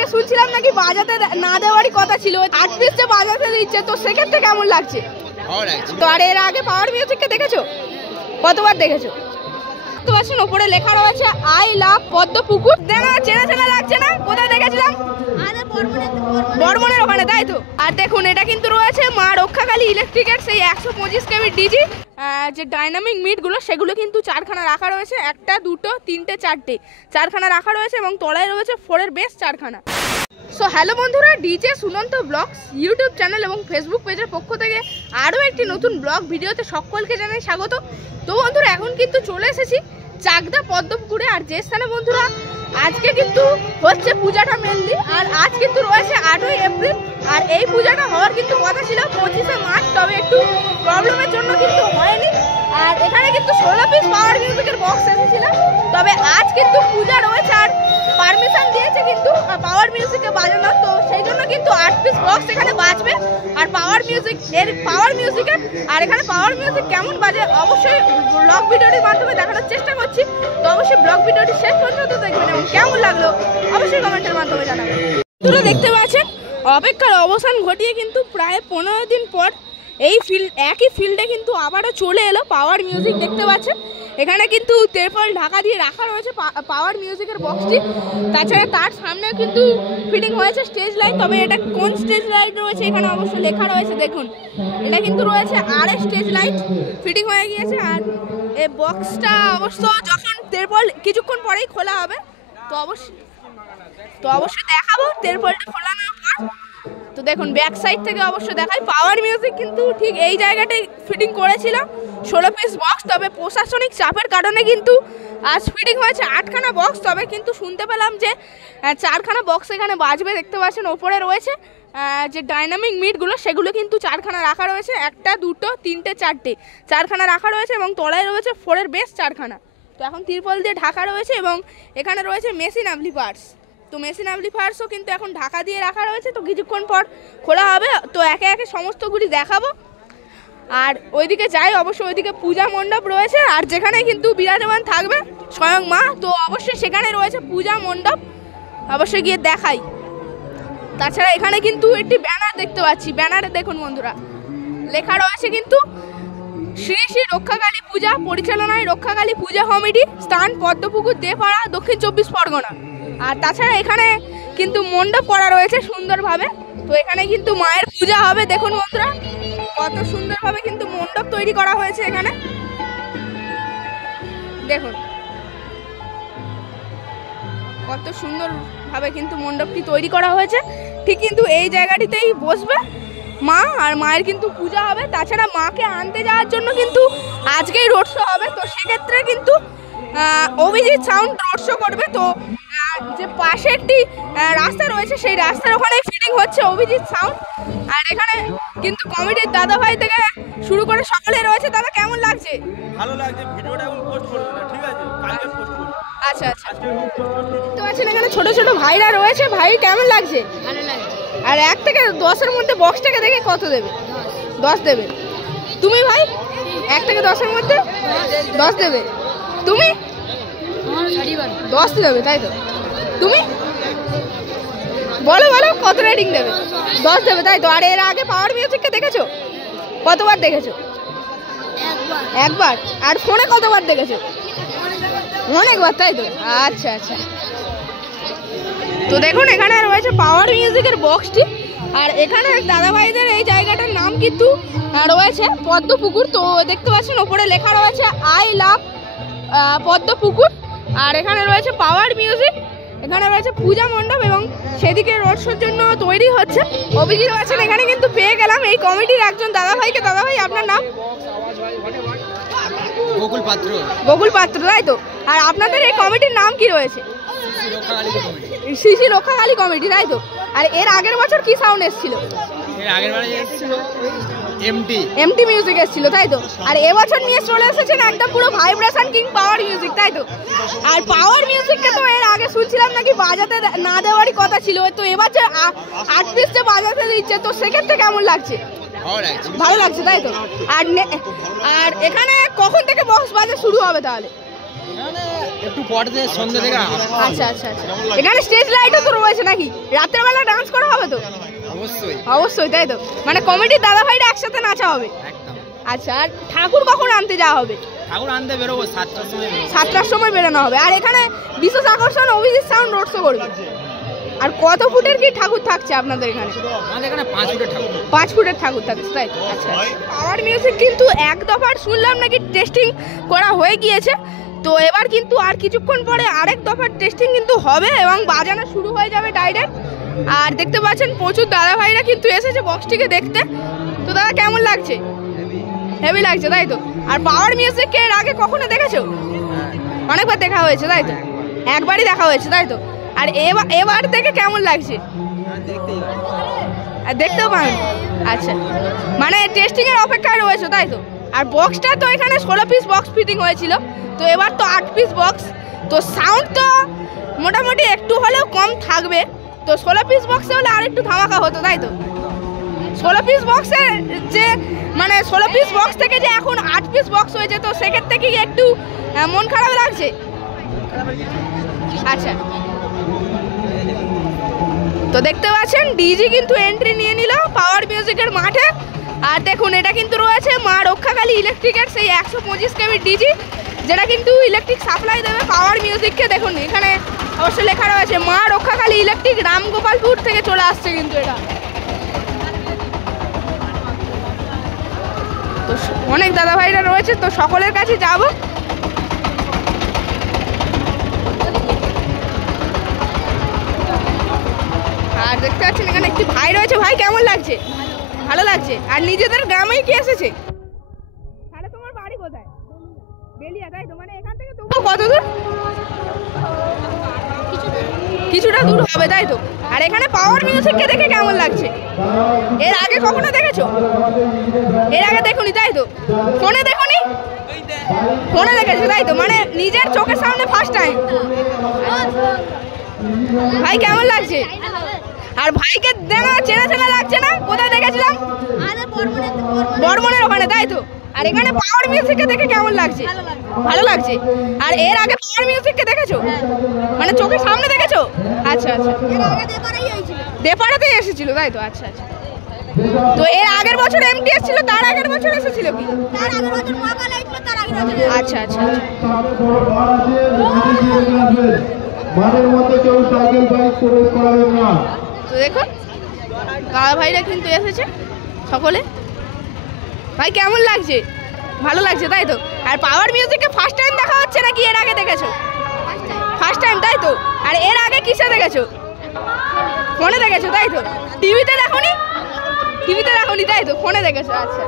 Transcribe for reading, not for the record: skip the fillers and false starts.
আগে শুনছিলাম নাকি বাজাতে না দেওয়ারই কথা ছিল, 8 পিস যে বাজাতে দিচ্ছে, তো সেক্ষেত্রে কেমন লাগছে? তো আর এর আগে পাওয়ার মিউজিককে দেখেছো? কতবার দেখেছো? তো পাচ্ছেন ওপরে লেখা রয়েছে আই লাভ পদ্মপুকুর। চেনা চেনা লাগছে না? কোথায় দেখেছিলাম? বর্মনের ওখানে, তাই তো? আর দেখুন এটা কিন্তু রয়েছে মা রক্ষাকালী ইলেকট্রিকের সেই 125 কেভি ডিজি যে ডাইনামিক মিটগুলো, সেগুলো কিন্তু 4খানা রাখা রয়েছে। 1, 2, 3, 4, 4খানা রাখা রয়েছে এবং তলায় রয়েছে 4-এর বেস 4খানা। সো হ্যালো বন্ধুরা, DJ Sunanta blogs YouTube channel এবং ফেসবুক পেজের পক্ষ থেকে আরও একটি নতুন ব্লগ ভিডিওতে সকলকে জানাই স্বাগত। তো বন্ধুরা এখন কিন্তু চলে এসেছি চাকদা পদ্মপুকুরে। আর যে স্থানে বন্ধুরা আজকে কিন্তু হচ্ছে পূজাটা মেনলি, আর আজ কিন্তু রয়েছে 8ই এপ্রিল। আর এই পূজাটা হওয়ার কিন্তু কথা ছিল 25শে মার্চ, তবে একটু প্রবলেমের জন্য কিন্তু হয়নি। আর এখানে কিন্তু 16 পিস পাওয়ার মিউজিকের বক্স এসেছিল, তবে আজ কিন্তু পূজা রয়েছে আর পারমিশন দিয়েছে কিন্তু পাওয়ার মিউজিকে বাজানোর, তো সেই জন্য কিন্তু 8 পিস বক্স এখানে বাজবে। আর পাওয়ার মিউজিকের আর এখানে পাওয়ার মিউজিক কেমন বাজে অবশ্যই ব্লগ ভিডিওটির মাধ্যমে দেখানোর চেষ্টা করছি। তো অবশ্যই ব্লগ ভিডিওটি শেষ পর্যন্ত দেখবেন এবং কেমন লাগলো অবশ্যই কমেন্টের মাধ্যমে জানাবেন। তোমরা দেখতে পাচ্ছেন অপেক্ষার অবসান ঘটিয়ে কিন্তু প্রায় 15 দিন পর একই ফিল্ডে কিন্তু আবারও চলে এলো পাওয়ার মিউজিক। দেখতে পাচ্ছেন এখানে কিন্তু তেরপল ঢাকা দিয়ে রাখা রয়েছে পাওয়ার মিউজিকের বক্সটি। তাছাড়া তার সামনেও কিন্তু ফিটিং হয়েছে স্টেজ লাইট, তবে এটা কোন স্টেজ লাইট রয়েছে এখানে অবশ্যই লেখা রয়েছে। দেখুন এটা কিন্তু রয়েছে RS স্টেজ লাইট ফিটিং হয়ে গিয়েছে। আর এই বক্সটা অবশ্য যখন তেরপল কিছুক্ষণ পরেই খোলা হবে তো অবশ্যই দেখাবো তেরপলটা খোলানোর পর। তো দেখুন ব্যাক সাইড থেকে অবশ্যই দেখাই পাওয়ার মিউজিক কিন্তু ঠিক এই জায়গাটায় ফিটিং করেছিল 16 পিস বক্স, তবে প্রশাসনিক চাপের কারণে কিন্তু আজ ফিটিং হয়েছে 8খানা বক্স। তবে কিন্তু শুনতে পেলাম যে 4খানা বক্স এখানে বাজবে। দেখতে পাচ্ছেন ওপরে রয়েছে যে ডাইনামিক মিটগুলো, সেগুলো কিন্তু 4খানা রাখা রয়েছে। 1, 2, 3, 4, 4খানা রাখা রয়েছে এবং তলায় রয়েছে 4-এর বেস 4খানা। তো এখন তিরপল দিয়ে ঢাকা রয়েছে এবং এখানে রয়েছে মেশিন অ্যাম্পলিফায়ার্স। তো মেশিন অ্যাম্পলিফায়ার্সও কিন্তু এখন ঢাকা দিয়ে রাখা রয়েছে, তো কিছুক্ষণ পর খোলা হবে। তো একে একে সমস্তগুলি দেখাবো। আর ওইদিকে যাই, অবশ্যই ওইদিকে পূজা মণ্ডপ রয়েছে আর যেখানে কিন্তু বিরাজমান থাকবে স্বয়ং মা, তো অবশ্যই সেখানে রয়েছে পূজা মণ্ডপ, অবশ্যই গিয়ে দেখাই। তাছাড়া এখানে কিন্তু একটি ব্যানার দেখতে পাচ্ছি, ব্যানারে দেখুন বন্ধুরা লেখা রয়েছে কিন্তু শ্রী শ্রী রক্ষাকালী পূজা পরিচালনায় রক্ষাকালী পূজা কমিটি, স্থান পদ্মপুকুর দেপাড়া, দক্ষিণ 24 পরগনা। আর তাছাড়া এখানে কিন্তু মণ্ডপ করা রয়েছে সুন্দরভাবে, তো এখানে কিন্তু মায়ের পূজা হবে। দেখুন বন্ধুরা কত সুন্দরভাবে কিন্তু মণ্ডপ তৈরি করা হয়েছে এখানে। দেখুন কত সুন্দরভাবে কিন্তু মণ্ডপটি তৈরি করা হয়েছে। ঠিক কিন্তু এই জায়গাটিতেই বসবে মা, আর মায়ের কিন্তু পূজা হবে। তাছাড়া মাকে আনতে যাওয়ার জন্য কিন্তু আজকেই রোড শো হবে, তো সেক্ষেত্রে কিন্তু অভিজিৎ সাউন্ড রোড শো করবে। তো যে পাশে একটি রাস্তা রয়েছে সেই রাস্তার ওখানে ফিটিং হচ্ছে অভিজিৎ সাউন্ড। আর এখানে কিন্তু কমিটির দাদা ভাই থেকে শুরু করে সকলে রয়েছে। দাদা কেমন লাগছে? ভালো লাগছে। ভিডিওটা এখন পোস্ট করব না, ঠিক আছে? কালকে পোস্ট করব। আচ্ছা আচ্ছা। তো আছেন এখানে ছোট ছোট ভাইরা রয়েছে। ভাই কেমন লাগছে? ভালো লাগছে। আর 1 থেকে 10-এর মধ্যে বক্সটাকে দেখে কত দেবে? 10 দেবে। তুমি ভাই 1 থেকে 10-এর মধ্যে 10 দেবে। তুমি 10 দেবে, তাই তো? তুমি বলো কত রেটিং দেবে? 10 দেবে, তাই তো? আর এর আগে পাওয়ার মিউজিককে দেখেছো? কতবার দেখেছো? একবার। আর ফোনে কতবার দেখেছো? অনেকবার, তাই তো? আচ্ছা আচ্ছা। তো দেখুন এখানে রয়েছে পাওয়ার মিউজিকের বক্সটি। আর এখানে দাদা ভাইদের এই জায়গাটার নাম কিন্তু রয়েছে পদ্মপুকুর। তো দেখতে পাচ্ছেন ওপরে লেখা রয়েছে আই লাভ পদ্মপুকুর। আর এখানে রয়েছে পাওয়ার মিউজিক, এখানে রয়েছে পূজা মণ্ডপ এবং সেদিকে রোড শোর জন্য তৈরি হচ্ছে। অভিজিৎ আছেন এখানে কিন্তু পেয়ে গেলাম এই কমিটির একজন দাদা ভাইকে। দাদা ভাই আপনার নাম? গোকুল পাত্র, তাই তো? আর আপনাদের এই কমিটির নাম কি রয়েছে? শ্রী শ্রী রক্ষাকালী কমিটি, তাই তো? আর এর আগের বছর কি সাউন্ড এসেছিল? এমটি মিউজিক এসেছিল, তাই তো? আর এবছর নিয়ে চলে এসেছেন একদম পুরো ভাইব্রেশন কিং পাওয়ার মিউজিক, তাই তো? আর পাওয়ার মিউজিককে তো এর আগে শুনছিলাম নাকি বাজাতে না দেওয়ারই কথা ছিল, তো এবার যে 8 পিস যে বাজাতে দিচ্ছে, তো সেক্ষেত্রে কেমন লাগছে? ভালো লাগছে, তাই তো? আর এখানে কখন থেকে বক্স বাজা শুরু হবে তাহলে? একটু পরে সন্ধ্যে থেকে আচ্ছা আচ্ছা আচ্ছা এখানে স্টেজ লাইটও তো রয়েছে নাকি? রাতের বেলা ডান্স করা হবে তো? অবশ্যই অবশ্যই, তাই তো? মানে কমিটির দাদা ভাইরা একসাথে নাচা হবে। একদম। আচ্ছা, আর ঠাকুর কখন আনতে যাওয়া হবে? ঠাকুর আনতে বেরোবো 7টার সময়। 7টার সময় বেরোনো হবে। আর এখানে বিশেষ আকর্ষণ অভিজিৎ সাউন্ড রোড শো করবে। আর কত ফুটের কি ঠাকুর থাকছে আপনাদের এখানে? আমাদের এখানে 5 ফুটের ঠাকুর। 5 ফুটের ঠাকুর থাকছে, তাই তো? আচ্ছা, পাওয়ার মিউজিক কিন্তু এক দফার শুনলাম নাকি টেস্টিং করা হয়ে গিয়েছে, তো এবার কিন্তু আর কিছুক্ষণ পরে আরেক দফার টেস্টিং কিন্তু হবে এবং বাজানো শুরু হয়ে যাবে ডাইরেক্ট। আর দেখতে পাচ্ছেন প্রচুর দাদা ভাইরা কিন্তু এসেছে বক্সটিকে দেখতে। তো দাদা কেমন লাগছে? হেভি লাগছে, তাই তো? আর পাওয়ার মিউজিক এর আগে কখনো দেখেছো? অনেকবার দেখা হয়েছে, তাই তো? একবারই দেখা হয়েছে, তাই তো? আর এবার দেখে কেমন লাগছে? দেখতেও পাবেন। আচ্ছা, মানে টেস্টিং এর অপেক্ষায় রয়েছে, তাই তো? আর বক্সটা তো এখানে 16 পিস বক্স ফিটিং হয়েছিল, তো এবার তো 8 পিস বক্স। তো সাউন্ড তো মোটামুটি একটু হলেও কম থাকবে। তো 16 পিস বক্সে হলে আর একটু ধামাকা হতো, তাই তো? 16 পিস বক্সের যে মানে 16 পিস বক্স থেকে যে এখন 8 পিস বক্স হয়েছে, তো সেক্ষেত্রে কি একটু মন খারাপ লাগছে? আচ্ছা, তো দেখতে পাচ্ছেন ডিজি কিন্তু এন্ট্রি নিয়ে নিল পাওয়ার মিউজিকের মাঠে। আর দেখুন এটা কিন্তু রয়েছে মা রক্ষাকালী ইলেকট্রিকের সেই 125 কেবি ডিজি, যেটা কিন্তু ইলেকট্রিক সাপ্লাই দেবে পাওয়ার মিউজিককে। দেখুন এখানে অবশ্যই লেখা রয়েছে মা রক্ষাকালী ইলেকট্রিক, রামগোপালপুর থেকে চলে আসছে কিন্তু এটা। তো অনেক দাদা ভাইরা রয়েছে, তো সকলের কাছে যাব। আর দেখতে পাচ্ছেন এখানে একটি ভাই রয়েছে। ভাই কেমন লাগছে? ভালো লাগছে। আর নিজেদের গ্রামেই কি এসেছে? তাহলে তোমার বাড়ি কোথায়? বেলিয়া, তাই তো? মানে এখান থেকে তবুও কত দূর? কিছুটা দূর হবে, তাই তো? আর এখানে পাওয়ার মিউজিককে দেখে কেমন লাগছে? এর আগে কখনো দেখেছো? এর আগে দেখুনি, তাই তো? ফোনে দেখুনি? ফোনে দেখেছো, তাই তো? মানে নিজের চোখের সামনে ফার্স্ট টাইম। ভাই কেমন লাগছে? আর ভাইকে দেখা চেনা চেনা লাগছে না? কোথায় দেখেছিলাম? বর্মনের ওখানে, তাই তো? আর এখানে পাওয়ার মিউজিককে দেখে কেমন লাগছে? ভালো লাগছে। আর এর আগে পাওয়ার মিউজিককে দেখেছো? মানে চোখের সামনে দেখেছো? আচ্ছা আচ্ছা, দেপাড়াতেই এসেছিল, তাই তো? আচ্ছা আচ্ছা। তো এর আগের বছর এমটিএস ছিল, তার আগের বছর এসেছিল কি? আচ্ছা আচ্ছা। তো দেখুন দাদা ভাইরা কিন্তু এসেছে সকলে। ভাই কেমন লাগছে? ভালো লাগছে, তাই তো? আর পাওয়ার মিউজিককে ফার্স্ট টাইম দেখা হচ্ছে নাকি এর আগে দেখেছো? ফার্স্ট টাইম, তাই তো? আর এর আগে কিসে দেখেছো? ফোনে দেখেছো, তাই তো? টিভিতে দেখোনি? টিভিতে দেখোনি, তাই তো? ফোনে দেখেছো। আচ্ছা।